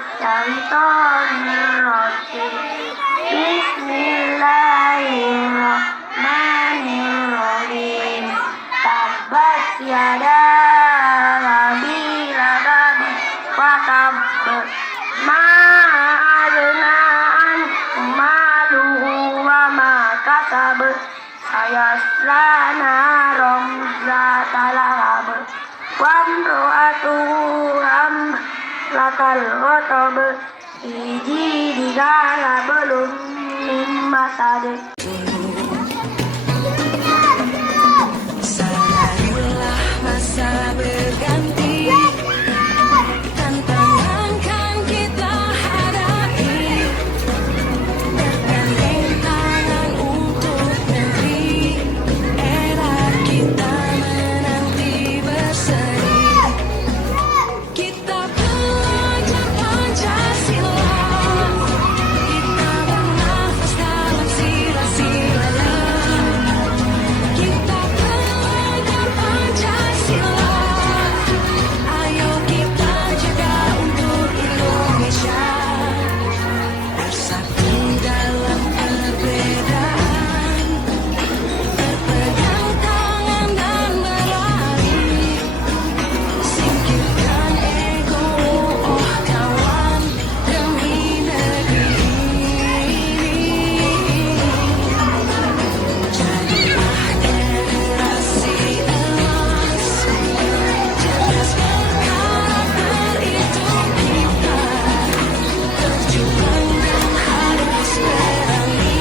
minasyaitonirrajim. Bismillahirrahmanirrahim. Tabbat yada abi lahab wa tab. Ma aghna anhu maluhu wa ma kasab. Sayasla naran zata lahab. Wa imra'atuhu hamlatal hatab. Fi jidha hablum min masad. Sadarilah masa berganti, tantangan kan kita hadapi, bergandeng tangan untuk negeri, era kita menanti berseri. Kita belajar Pancasila, kita bernafas dalam sila-sila. Kita belajar Pancasila, ayo kita jaga untuk Indonesia. Bersatu dalam perbedaan, berpegang tangan dan berlari. Singkirkan ego, oh kawan, demi negeri ini. Jadilah generasi emas, cerdas berkarakter itu kita. Berjuang dan harus berani,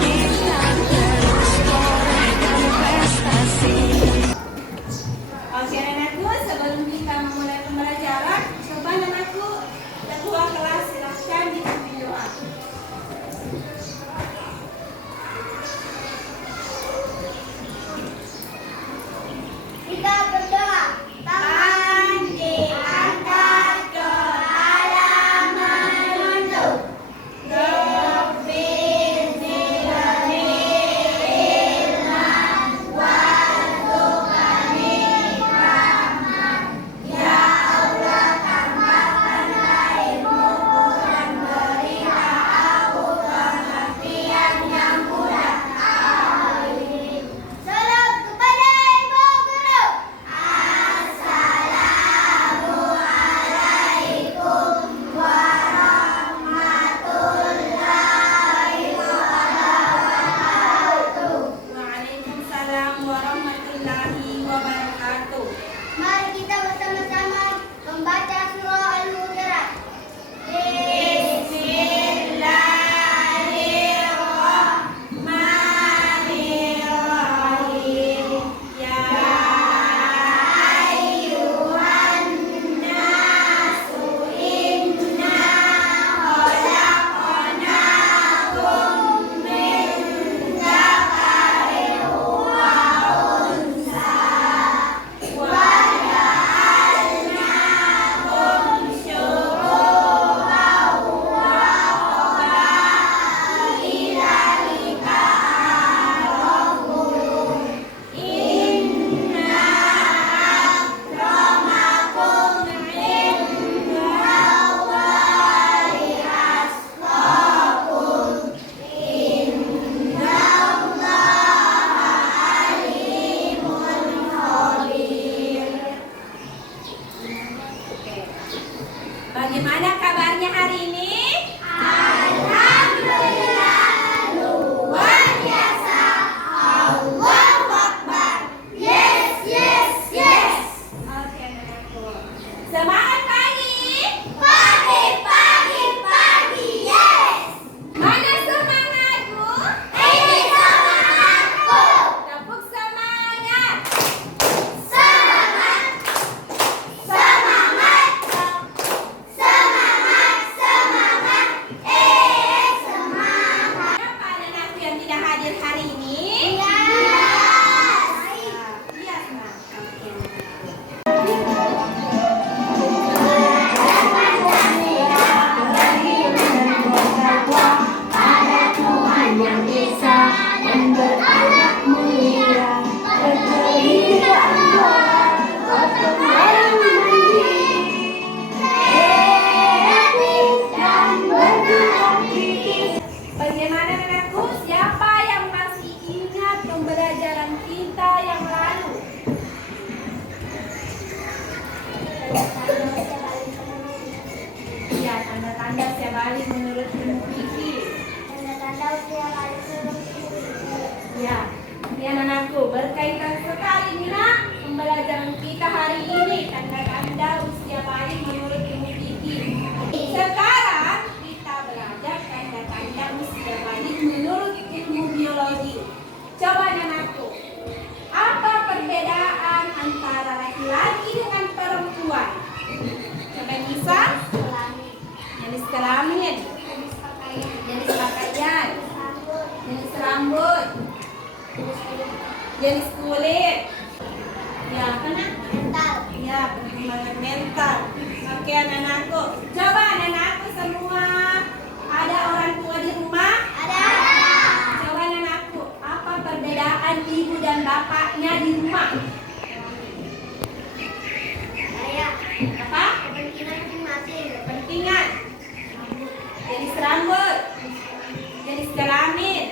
kita terus torehkan prestasi. Oke anakku, sebelum kita memulai pembelajaran, coba anakku ketua kelas silahkan dipimpin doa. Kita berdoa. Tangan diangkat ke halaman untuk. Salam kepada Ibu Guru. Assalamualaikum warahmatullahi wabarakatuh. Waalaikumsalam warahmatullahi wabarakatuh. Mari kita bersama-sama membaca surah Al-Hujurat. Bismillahirrahmanirrahim. Ya Ayyuhan nasu inna khalaqnakum min dzakarin wa unsa wa ja'alnakum syu'uban wa qabaila lita'arafu. Inna akramakum indallahi atqakum. Innallaha alimun khabir. Bagaimana kabarnya hari ini? Alhamdulillah, luar biasa. Allahu Akbar. Yes, yes, yes. Oke anakku. Semangat pagi. Pagi, pagi, pagi, yes. Mana semangatmu? Ini semangatku. Tepuk semangat. Semangat, semangat, semangat, semangat. tanda usia balik menurut ilmu fikih? Tanda-tanda usia balik menurut ilmu fikih. Ya, kemudian anakku berkaitan sekali nih nak pembelajaran kita hari ini tanda-tanda usia balik menurut ilmu fikih. Sekarang kita belajar tanda-tanda usia balik menurut ilmu biologi. Coba anakku, apa perbedaan antara laki-laki dengan perempuan? Coba bisa? Jenis kelamin, jenis pakaian, jenis rambut, jenis kulit. Ya, apa nak? Mental. Ya, perkembangan mental. Oke anak-anakku, coba anak-anakku semua ada orang tua di rumah? Ada. Coba anak-anakku, apa perbedaan ibu dan bapaknya di rumah? Saya. Apa? Kepentingan masing-masing. Kepentingan. Jenis rambut, jenis kelamin,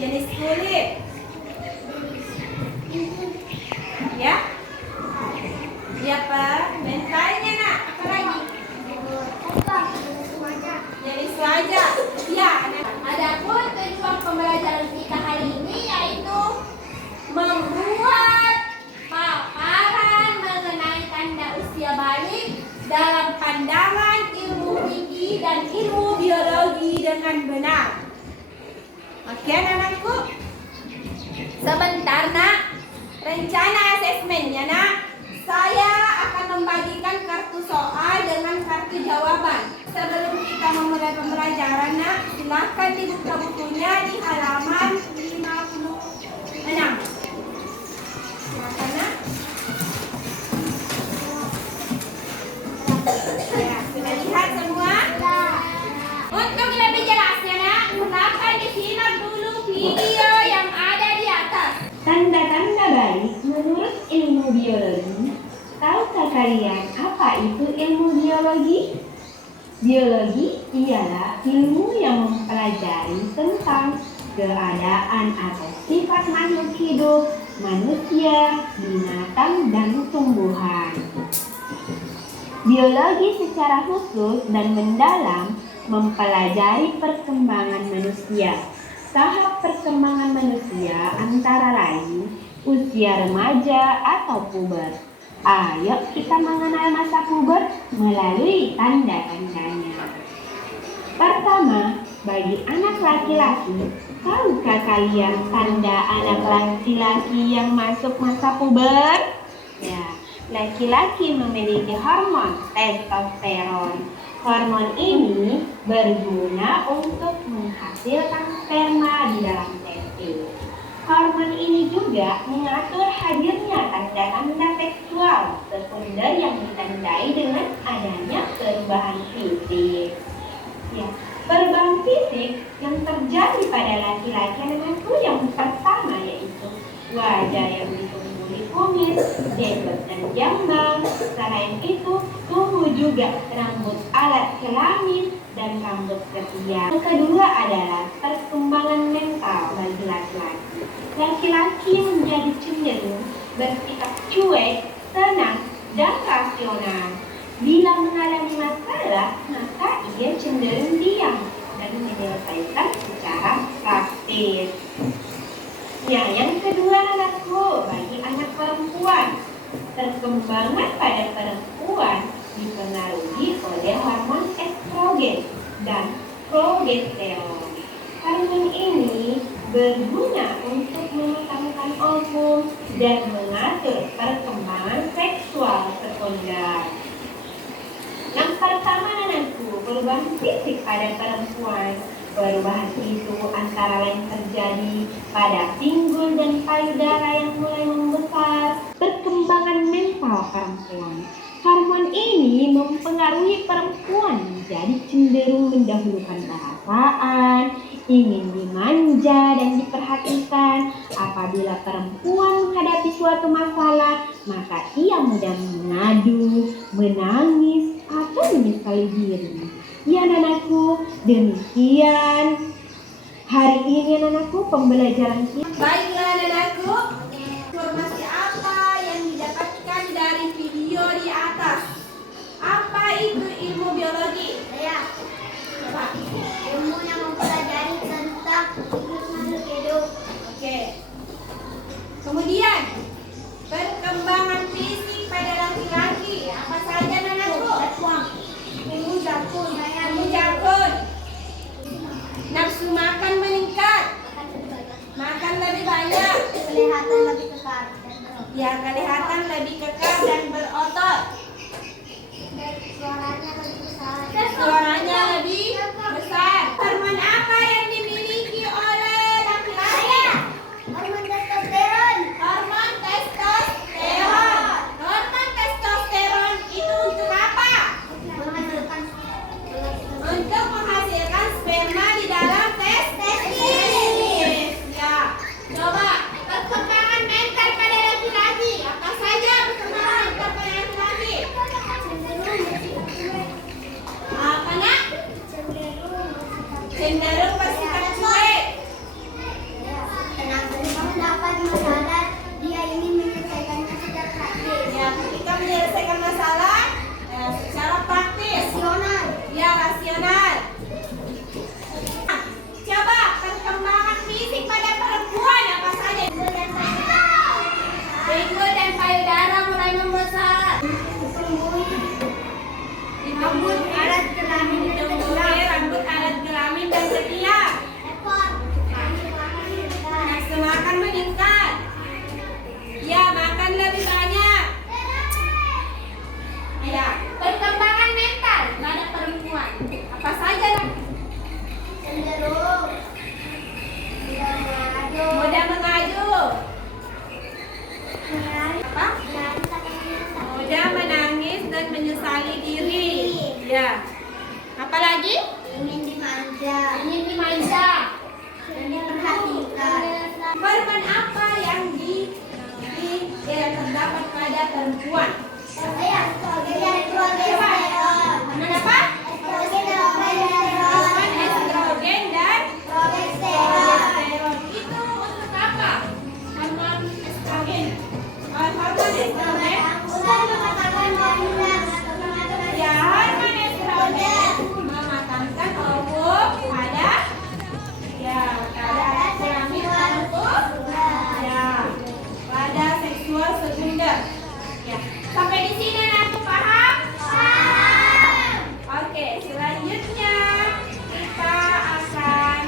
jenis kulit. Ya? Ya Pak, mentalnya nak, apa lagi? Jenis wajah. Ya, adapun tujuan pembelajaran kita hari ini yaitu membuat paparan mengenai tanda usia balik dalam pandangan ilmu fikih dan ilmu biologi dengan benar. Oke anak-anakku, sebentar nak, rencana asesmennya nak, saya akan membagikan kartu soal dengan kartu jawaban. Sebelum kita memulai pembelajaran nak, silahkan dibuka bukunya di halaman 56. Silakan nak. Ya, sudah lihat semua? Untuk lebih jelasnya nak, silakan disimak dulu video yang ada di atas. Tanda-tanda balik menurut ilmu biologi. Tahukah kalian apa itu ilmu biologi? Biologi ialah ilmu yang mempelajari tentang keadaan atau sifat makhluk hidup, manusia, binatang, dan tumbuhan. Biologi secara khusus dan mendalam mempelajari perkembangan manusia. Tahap perkembangan manusia antara lain usia remaja atau puber. Ayo kita mengenal masa puber melalui tanda-tandanya. Pertama, bagi anak laki-laki, tahukah kalian tanda anak laki-laki yang masuk masa puber? Ya, laki-laki memiliki hormon testosteron. Hormon ini berguna untuk menghasilkan sperma di dalam testis. Hormon ini juga mengatur hadirnya tanda-tanda seksual sekunder yang ditandai dengan adanya perubahan fisik. Ya, perubahan fisik yang terjadi pada laki-laki anakku yang pertama yaitu wajah yang ditumbuli kumis, jenggot dan jambang. Selain itu, tumbuh juga rambut alat kelamin dan rambut ketiak. Yang kedua adalah perkembangan mental bagi laki-laki. Laki-laki menjadi cenderung bersikap cuek, tenang, dan rasional. Bila mengalami masalah, maka ia cenderung diam dan menyelesaikan secara praktis. Ya, yang kedua anakku, bagi anak perempuan, perkembangan pada perempuan dipengaruhi oleh hormon estrogen dan progesteron. Hormon ini berguna untuk mematangkan ovum dan mengatur perkembangan seksual sekunder. Yang pertama anakku, perubahan fisik pada perempuan. Perubahan itu antara lain terjadi pada pinggul dan payudara yang mulai membesar. Perkembangan mental perempuan. Hormon ini mempengaruhi perempuan menjadi cenderung mendahulukan perasaan, ingin dimanja dan diperhatikan. Apabila perempuan menghadapi suatu masalah, maka ia mudah mengadu, menangis, atau menyesali diri. Ya anakku, demikian hari ini anakku pembelajaran kita. Baiklah anakku, informasi apa yang didapatkan dari video di atas? Apa itu ilmu biologi? Apalagi? Ingin dimanja. Ingin dimanja. Dan diperhatikan. Permen apa yang terdapat pada perempuan? Estrogen dan progesteron. Permen apa? Estrogen dan progesteron. Permen estrogen dan Progesteron. progesteron. Itu untuk apa? Hormon estrogen. Hormon estrogen. Untuk mematangkan kandungan atau mengatur Ya, hormon estrogen mematangkan hormon pada kelamin untuk pada seksual sekunder. Ya, sampai di sini aku paham? Oke, selanjutnya kita akan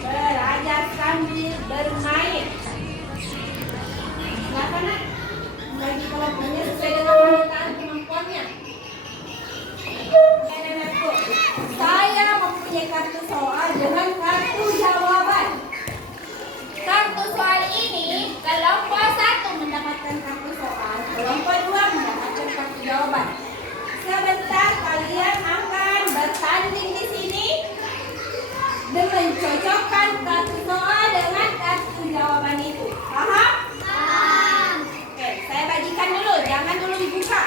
belajar sambil bermain. Silakan nak, bagi kelompoknya sesuai dengan permintaan kemampuannya. Nenek-nenekku, saya mempunyai kartu soal dengan kartu jawaban. Kartu soal ini, kelompok 1 mendapatkan kartu soal, kelompok 2 mendapatkan kartu jawaban. Sebentar kalian akan bertanding di sini dan mencocokkan kartu soal dengan kartu jawaban itu. Paham? Oke, saya bagikan dulu, jangan dulu dibuka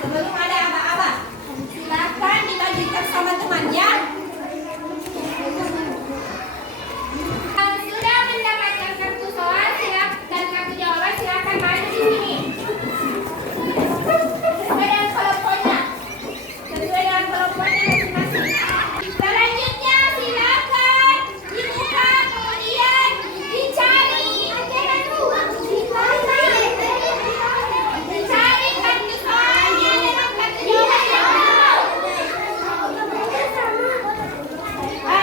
sebelum ada aba-aba. Silakan dibagikan sama temannya. Yang sudah mendapatkan kartu soal dan kartu jawaban silakan maju di sini. Sesuai dengan kelompoknya. Sesuai dengan kelompoknya masing-masing. Selanjutnya silakan dibuka kemudian dicari. Dicari kartu soalnya dengan kartu jawabannya.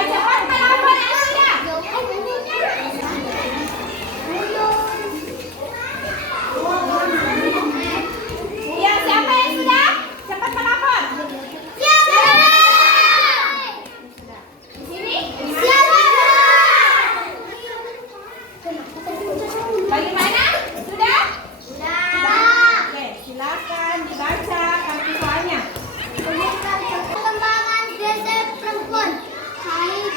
Cepat melapor yang sudah. Ya, siapa yang sudah? Cepat melapor. Di sini? Bagaimana? Sudah? Oke, silakan dibaca kartu soalnya. Perkembangan gender perempuan. Haid,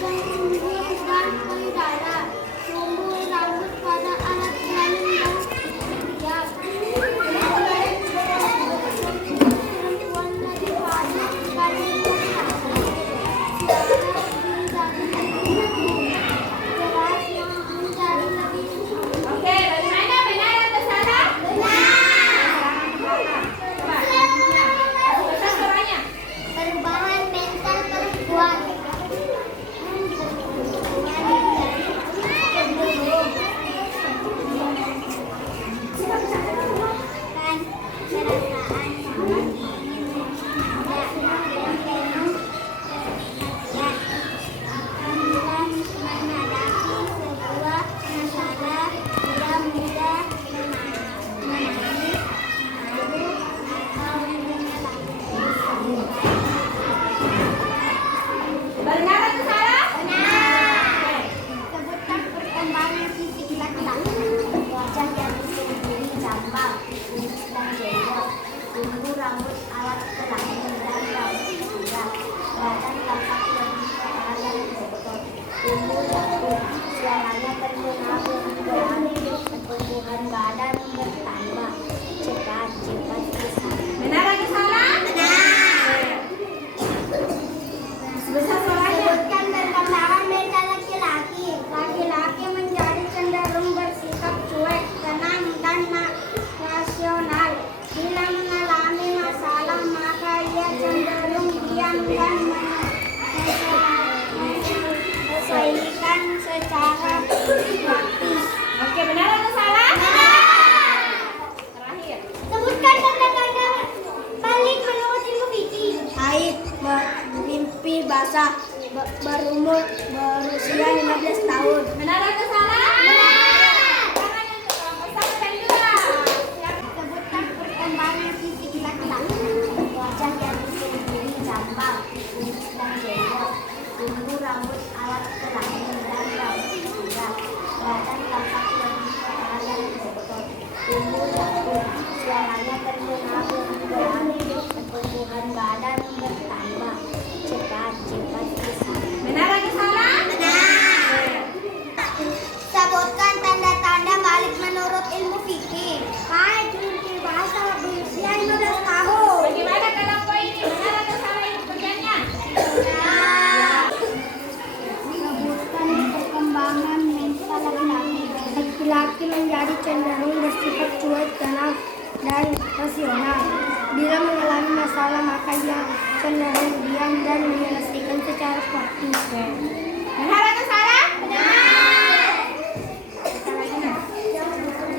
tumbuh dan payudara, tumbuh rambut pada alat kelamin dan perempuan lagi pada kelamin Oke, bagaimana? Benar atau salah? Coba. Baca suaranya. perubahan mental perempuan. Benar atau salah? Sebutkan perkembangan fisik laki-laki. Wajah yang diselimuti jambang, kumis dan jenggot, tumbuh rambut alat kelamin dan rambut panjang, badan tampak lebih kepala dan berotot, tumbuh rambut, suaranya terdengar beralih, pertumbuhan badan bertambah cepat besar. Benar atau salah? Sebesar suaranya. Sebutkan perkembangan mental laki-laki. Laki-laki menjadi cenderung bersikap cuek, tenang, dan rasional. Bila mengalami masalah, maka ia cenderung diam dan menyelesaikan secara praktis. Oke, benar atau salah? Terakhir. Sebutkan tanda-tanda balik menurut ilmu fikih. Haid, mimpi basah, berumur berusia 15 tahun. Benar atau salah? Tangan untuk kelompok 1 dan 2. Sebutkan perkembangan fisik laki-laki. Wajah yang diselimuti jambang, kumis dan jenggot, tumbuh rambut alat kelamin dan rambut panjang, badan tampak lebih kepala dan berotot, tumbuh rambut, suaranya terdengar beralih, pertumbuhan yang cenderung diam dan menyelesaikan secara praktis. Benar atau salah?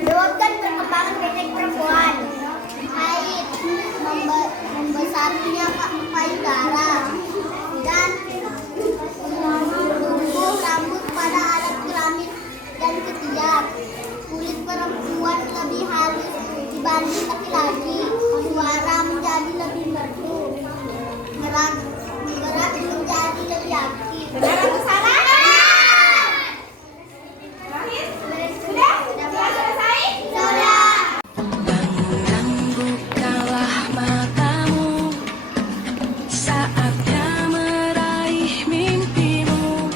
Menyebabkan perkembangan bebek perempuan, haid, membesarnya payudara, dan tumbuh rambut pada alat kelamin dan ketiak. Kulit perempuan lebih halus dibanding laki-laki, suara menjadi lebih merdu, gerak menjadi lebih aktif. Benar atau salah? Terakhir? Sudah? Sudah selesai? Sudah. Bangun bukalah matamu, saatnya meraih mimpimu.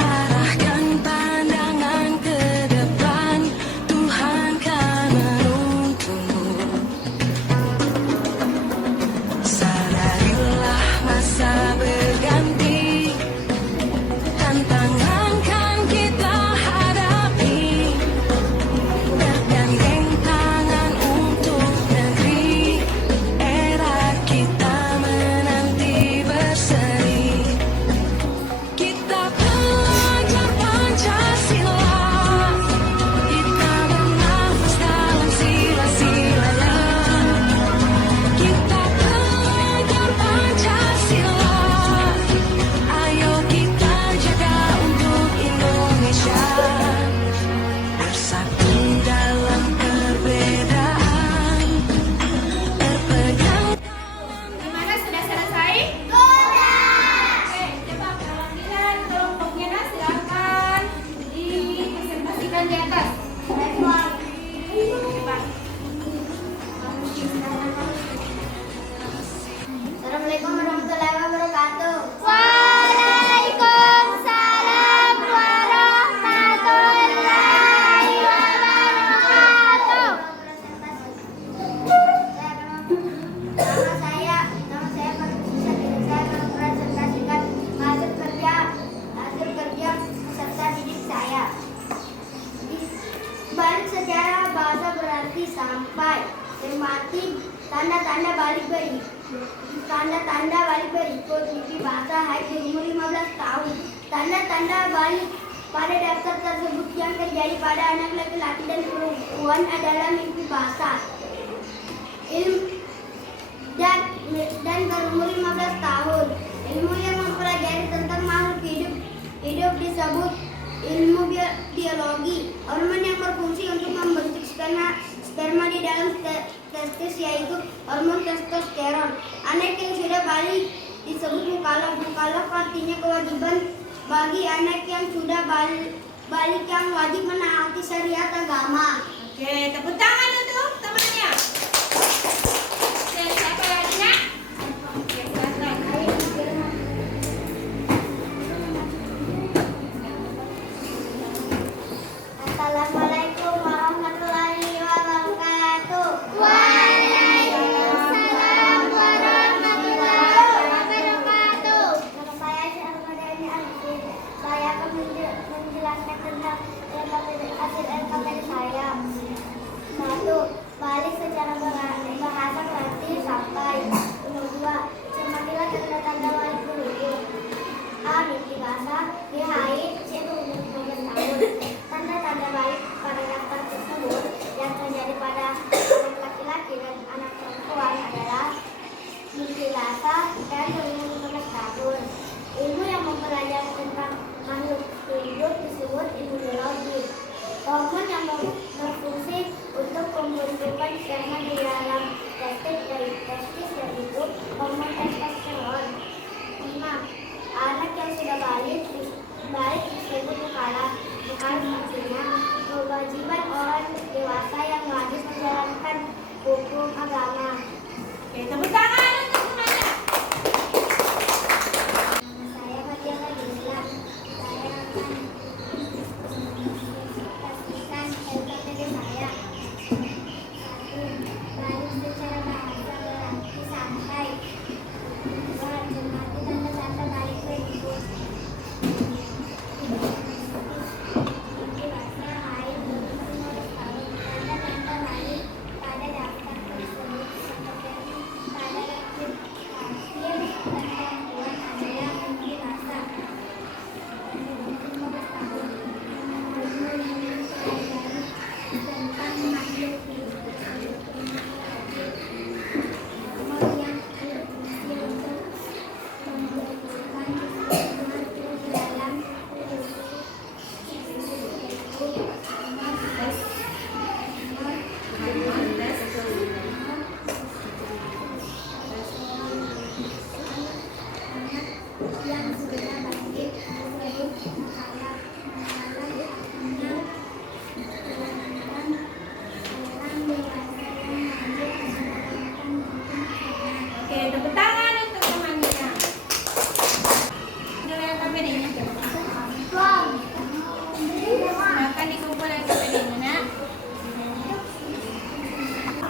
Arahkan pandangan ke depan, Tuhan kan menuntunmu. Sadarilah masa berganti, tantangan kan kita hadapi. Bergandeng tangan untuk negeri, era kita menanti berseri. Kita pelajar Pancasila, kita bernafas dalam sila-silanya. Kita pelajar Pancasila, ayo kita jaga untuk Indonesia. Bersatu dalam perbedaan, berpegang. Gimana, sudah selesai? Oke, coba perwakilan kelompoknya nah, silakan dipresentasikan di atas. Coba. Assalamualaikum warahmatullahi wabarakatuh. Waalaikumsalam warahmatullahi wabarakatuh. Nama saya Patricia. Saya akan mempresentasikan hasil kerja peserta didik saya. Di balik sejarah bahasa berarti sampai, cermati tanda-tanda balik berikut. Tanda-tanda balik berikut: mimpi bahasa haid di umur 15 tahun. Tanda-tanda balik pada daftar tersebut yang terjadi pada anak laki-laki dan perempuan adalah mimpi bahasa dan berumur 15 tahun. Ilmu yang mempelajari tentang makhluk hidup disebut ilmu biologi. Hormon yang berfungsi untuk membentuk sperma di dalam testis yaitu hormon testosteron. Anak yang sudah balik disebut mukallaf. Mukallaf artinya kewajiban bagi anak yang sudah balik yang wajib menaati syariat agama. Oke, tepuk tangan untuk temannya. Oke, siapa lagi nak? Oke, silakan. Assalamualaikum warahmatullahi wabarakatuh. Waalaikumsalam warahmatullahi wabarakatuh. Nama saya Syarmadani Arifin. Saya akan menjelaskan tentang hasil LKPD saya. 1.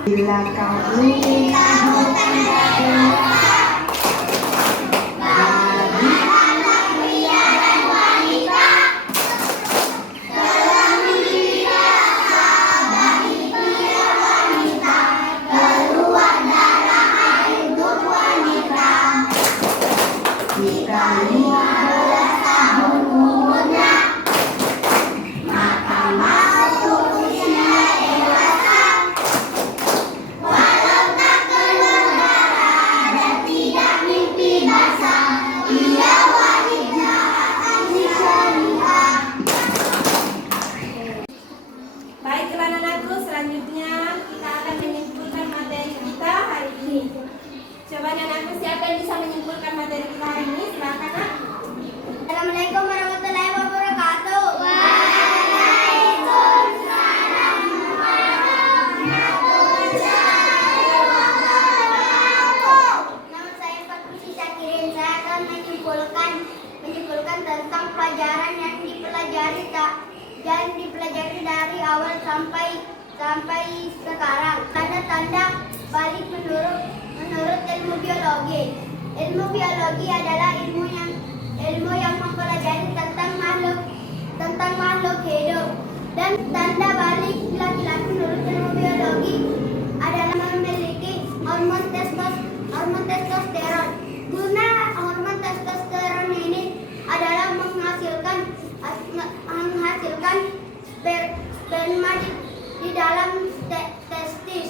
Bila kau ingin tahu tanda dewasa, bagi anak pria dan wanita, kelamin rasa bagi pria wanita, keluar darah air untuk wanita. Jika 15 tahun umurnya, maka masuk usia dewasa. Walau tak keluar darah dan tidak mimpi basah, ia wanita akan syariah. Baiklah anak-anakku, selanjutnya kita akan menyimpulkan materi kita hari ini. Coba anak-anakku, siapa yang bisa menyimpulkan materi kita hari ini? Silakan, Nak. Assalamualaikum warahmatullahi wabarakatuh. Nama saya Fatrusi Syakirin. Saya akan menyimpulkan tentang pelajaran yang dipelajari dari awal sampai sekarang. Tanda-tanda balik menurut ilmu biologi. Ilmu biologi adalah ilmu yang mempelajari tentang makhluk hidup. Dan tanda balik laki-laki menurut ilmu biologi adalah memiliki hormon testosteron. Guna hormon testosteron ini adalah menghasilkan sperma di dalam testis.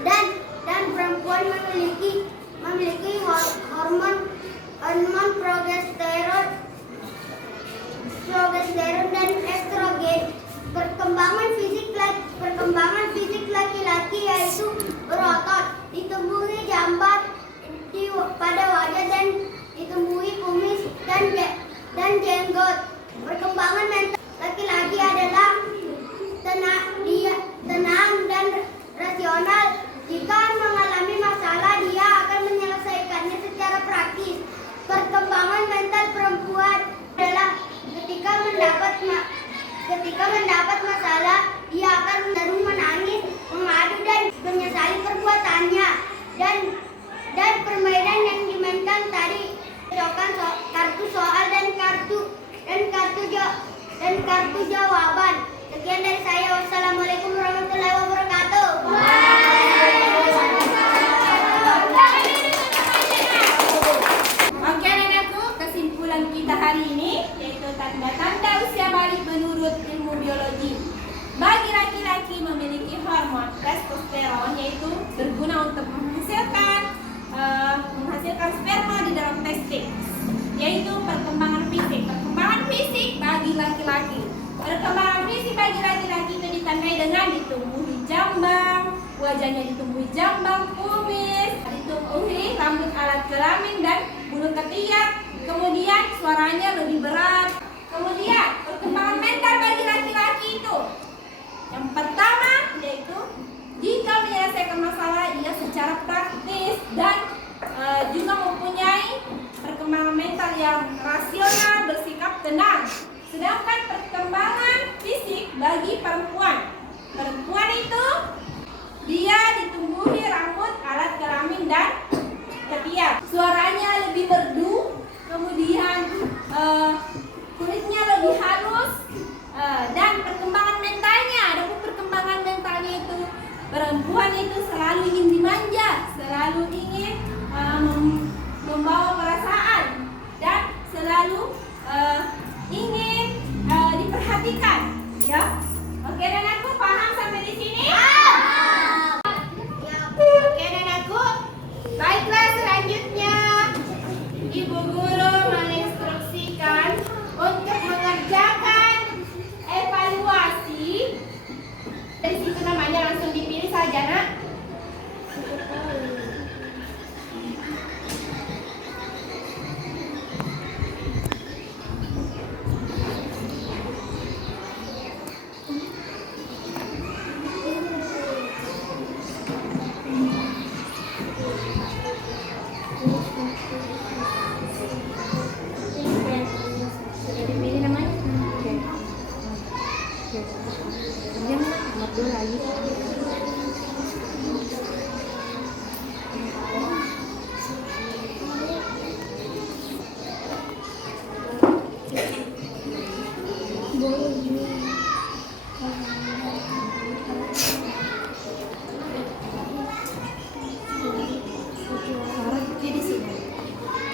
Dan perempuan memiliki hormon progesteron dan estrogen. Perkembangan fisik laki-laki yaitu berotot, ditumbuhi jambat pada wajah dan ditumbuhi kumis dan jenggot. Perkembangan mental laki-laki adalah tenang dan rasional. Jika mengalami masalah, dia akan menyelesaikannya secara praktis. Perkembangan mental perempuan adalah ketika mendapat masalah, dia akan cenderung menangis, mengadu dan menyesali perbuatannya. Dan permainan yang dimainkan tadi, kartu soal dan kartu jawaban. Sekian dari saya. Wassalamualaikum warahmatullahi wabarakatuh. Oke anak-anakku, kesimpulan kita hari ini yaitu tanda-tanda usia balik menurut ilmu biologi. Bagi laki-laki memiliki hormon testosteron yaitu berguna untuk menghasilkan sperma di dalam testis, yaitu perkembangan fisik bagi laki-laki. Perkembangan fisik bagi laki-laki itu ditandai dengan ditumbuhi jambang, wajahnya ditumbuhi jambang, kumis, ditumbuhi rambut alat kelamin dan bulu ketiak. Kemudian suaranya lebih berat. Kemudian perkembangan mental bagi laki-laki itu yang pertama yaitu jika menyelesaikan masalah dia secara praktis dan juga mempunyai perkembangan mental yang rasional, bersikap tenang. Sedangkan perkembangan fisik bagi perempuan itu dia ditumbuhi rambut, alat kelamin dan ketiak. Suaranya lebih merdu, kemudian kulitnya lebih halus, dan perkembangan mentalnya. Adapun perkembangan mentalnya itu perempuan itu selalu ingin dimanja, selalu ingin membawa perasaan dan selalu ingin diperhatikan, ya. Oke, dan aku paham sampai di sini? Oke, dan aku baiklah, selanjutnya Ibu Guru menginstruksikan untuk mengerjakan evaluasi. Dari situ namanya langsung dipilih saja, Nak.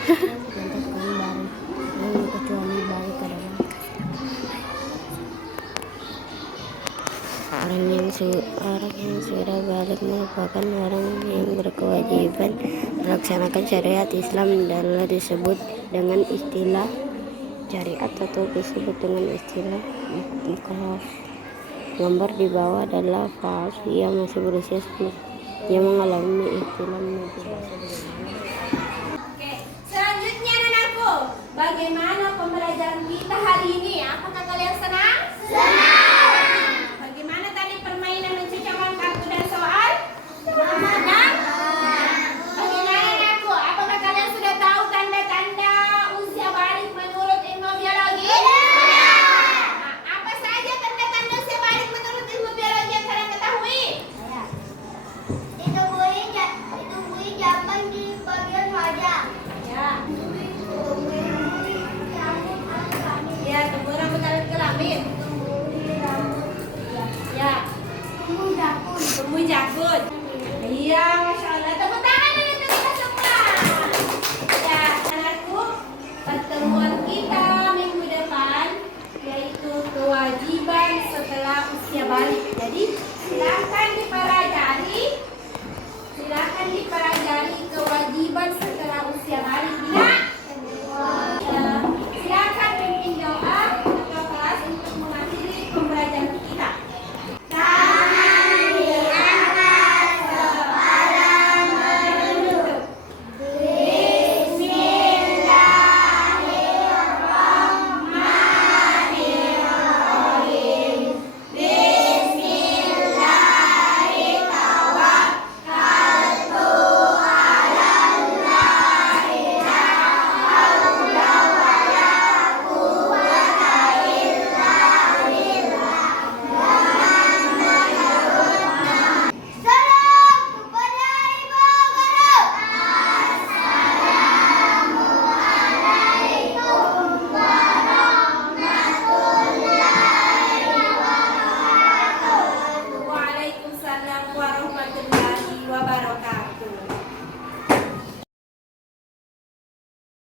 Mantapkan barang yang kecuali balik ke dalam. Orang yang sudah balik merupakan orang yang berkewajiban melaksanakan syariat Islam, adalah disebut dengan istilah syariat atau disebut dengan istilah mukallaf. Gambar di bawah adalah Faas yang masih berusia 10 yang mengalami istilah menuju bahasa Belanda. Oke, selanjutnya anakku, bagaimana pembelajaran kita hari ini? Apakah kalian senang?